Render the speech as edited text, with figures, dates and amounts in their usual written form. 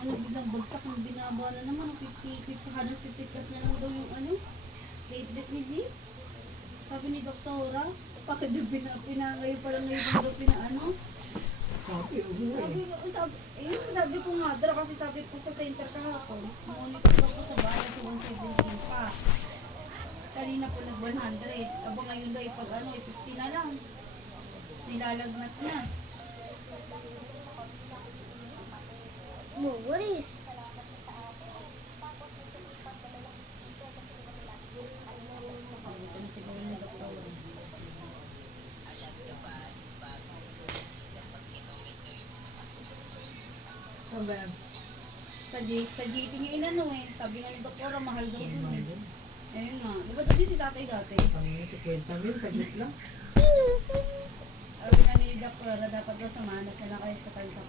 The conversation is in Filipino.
Ano, biglang bagsak ng binaba na naman. 150 plus na lang daw yung ano, platelet ni Z. Sabi ni Doktora, bakit yung pinangayon pa lang ngayon daw pinaano? Sabi ko nga, dara kasi sabi ko sa center kahapon, monitor ko sa bayan sa 117 pa. Kanina po nag-100. Aba ngayon daw ipag ano, 50 na lang. Silalagnat na. No worries. Ito na siguro ni Doktora. Sabi, Sa GT niya inano eh. Sabi nga ni Doktora, mahal daw dun eh. Ayun nga. Diba doon si tatay dati? pangin si Kwenta Mil, saglit lang. Sabi nga ni Doktora, dapat daw samahan na sila kayo sa kansa.